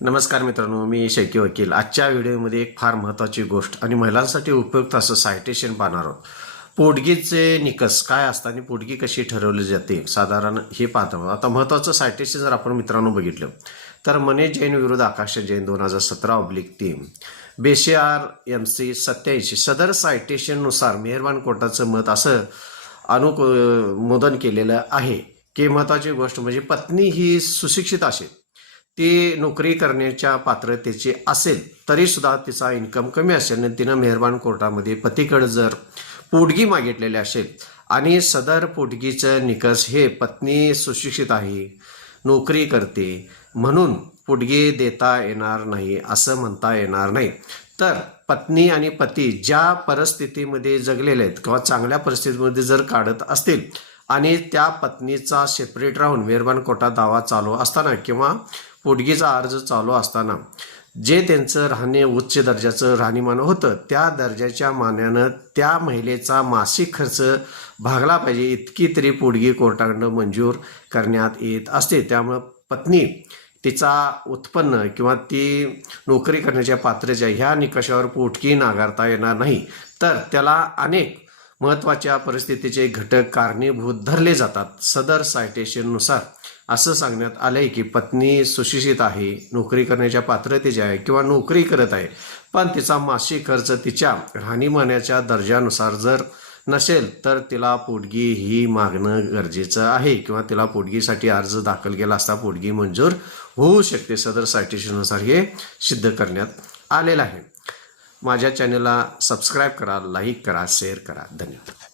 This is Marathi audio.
नमस्कार मित्रांनो मी शैकी वकील. आजच्या व्हिडिओमध्ये एक फार महत्त्वाची गोष्ट आणि महिलांसाठी उपयुक्त असं सायटेशन पाहणार आहोत. पोटगीचे निकष काय असतात आणि पोटगी कशी ठरवली जाते? साधारण हे पाहतो. आता महत्त्वाचं सायटेशन जर आपण मित्रांनो बघितलं तर मने जैन विरुद्ध आकाश जैन दोन हजार सतरा ऑब्लिक तीन. बेशिआर एम सी सत्याऐंशी. सदर सायटेशननुसार मेहरबान कोर्टाचं मत असं अनुमोदन केलेलं आहे. की महत्त्वाची गोष्ट म्हणजे पत्नी ही सुशिक्षित असेल. ती नोकरी करण्याच्या पात्रतेची असेल तरी सुद्धा तिचा इन्कम कमी असेल आणि तिनं मेहरबान कोर्टामध्ये पतीकडे जर पोटगी मागितलेली असेल आणि सदर पोटगीचं निकष हे पत्नी सुशिक्षित आहे नोकरी करते म्हणून पोटगी देता येणार नाही असं म्हणता येणार नाही. तर पत्नी आणि पती ज्या परिस्थितीमध्ये जगलेले आहेत किंवा चांगल्या परिस्थितीमध्ये जर काढत असतील आणि त्या पत्नीचा सेपरेट राहून मेहरबान कोर्टात दावा चालू असताना किंवा पोटगीचा अर्ज चालू असताना जे त्यांचं राहणे उच्च दर्जाचं राहणीमान होतं त्या दर्जाच्या मान्यानं त्या महिलेचा मासिक खर्च भागला पाहिजे इतकी तरी पोटगी कोर्टाकडं मंजूर करण्यात येत असते. त्यामुळं पत्नी तिचा उत्पन्न किंवा ती नोकरी करण्याच्या पात्रच्या ह्या निकषावर पोटकी नाकारता येणार नाही. तर त्याला अनेक महत्त्वाच्या परिस्थितीचे घटक कारणीभूत धरले जातात. सदर सायटेशननुसार असं सांगण्यात आलं आहे की पत्नी सुशिक्षित आहे नोकरी करण्याच्या पात्रतेची आहे किंवा नोकरी करत आहे पण तिचा मासिक खर्च तिच्या राहणीमानाच्या दर्जानुसार जर नसेल तर तिला पोटगी ही मागणं गरजेचं आहे किंवा तिला पोटगीसाठी अर्ज दाखल केला असता पोटगी मंजूर होऊ शकते सदर सायटेशनुसार हे सिद्ध करण्यात आलेलं आहे. माझ्या चॅनलला सबस्क्राईब करा लाईक करा शेअर करा. धन्यवाद.